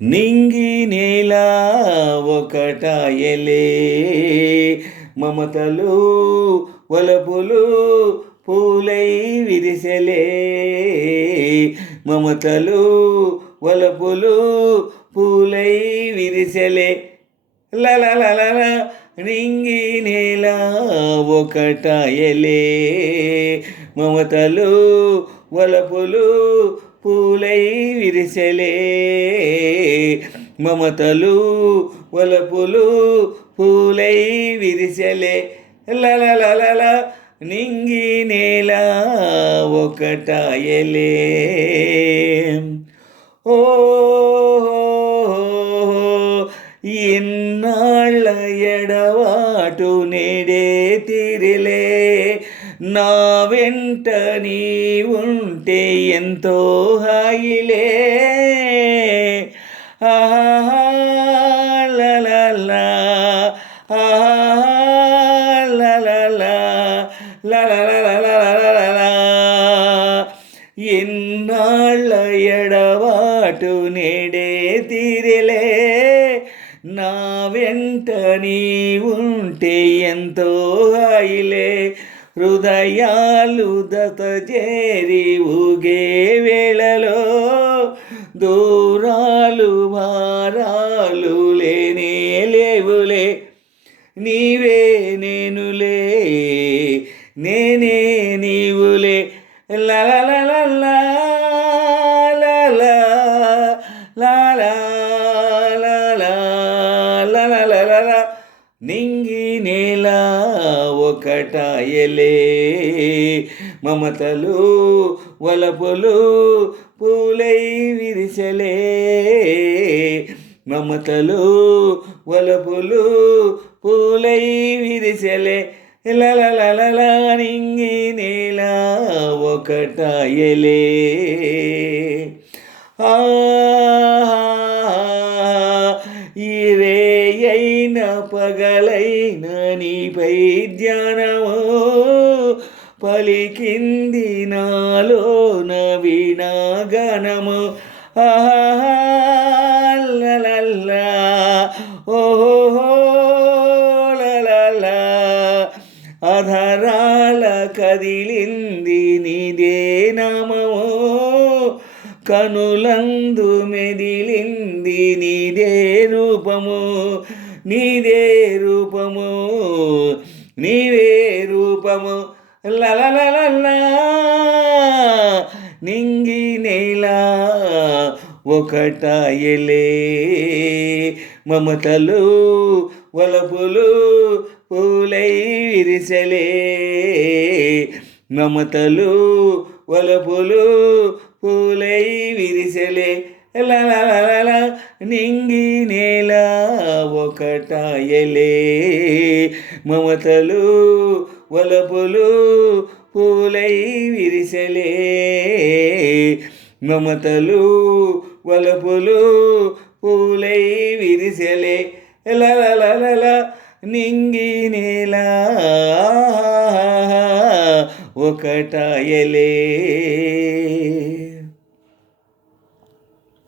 నింగి నేల ఒకటాయలే, మమతలు వలపులు పూలై విరిసెలే. మమతలు వలపులు పూలై విరిసెలే. లలలల నింగి నేల ఒకటాయలే, మమతలు వలపులు పూలై విరిసెలే. మమతలు వలపులు పూలై విరిసెలే. లలలల నింగి నేల ఒకటాయలే. ఓ ఎన్నాళ్ళ ఎడవాటు నేడే తీరిలే, నా వెంట నీ ఉంటే ఎంతో హాయిలే. లలలా లలలా లలలా ఎన్నాళ్ళ ఎడవాటు నేడే తీరిలే, నా వెంట నీ ఉంటే ఎంతో హాయిలే. హృదయాలు దతజేరి ఊగే వేళలో దూరాలు భారాలు లేనే లేవులే. నీవే నేనులే, నేనే నీవులే. లలలలా నింగి నేల ఒకటాయలే, మమతలు వలపులు పూలై విరిసెలే. మమతలు వలపులు పూలై విరిసెలే. లలలల నింగి నేల ఒకటాయలే. ఇరేయైన పగలైన నీపై ధ్యానమో పలికింది నాలోన వీణాగానము. లలలా ఓహో లలలా అధరాల కదిలింది నీదే నామము, కనులందు మెదిలింది నీదే రూపము. నీదే రూపము, నీవే రూపము. లలలలా నింగి నేల ఒకటాయలే, మమతలు వలపులు పూలై విరిసెలే. మమతలు వలపులు పూలై విరిసెలే. లలలల నింగి నేల ఒకటాయలే, మమతలు వలపులు పూలై విరిసెలే. మమతలు వలపులు పూలై విరిసెలే. లలలల నింగి నేల ఒకటాయలే.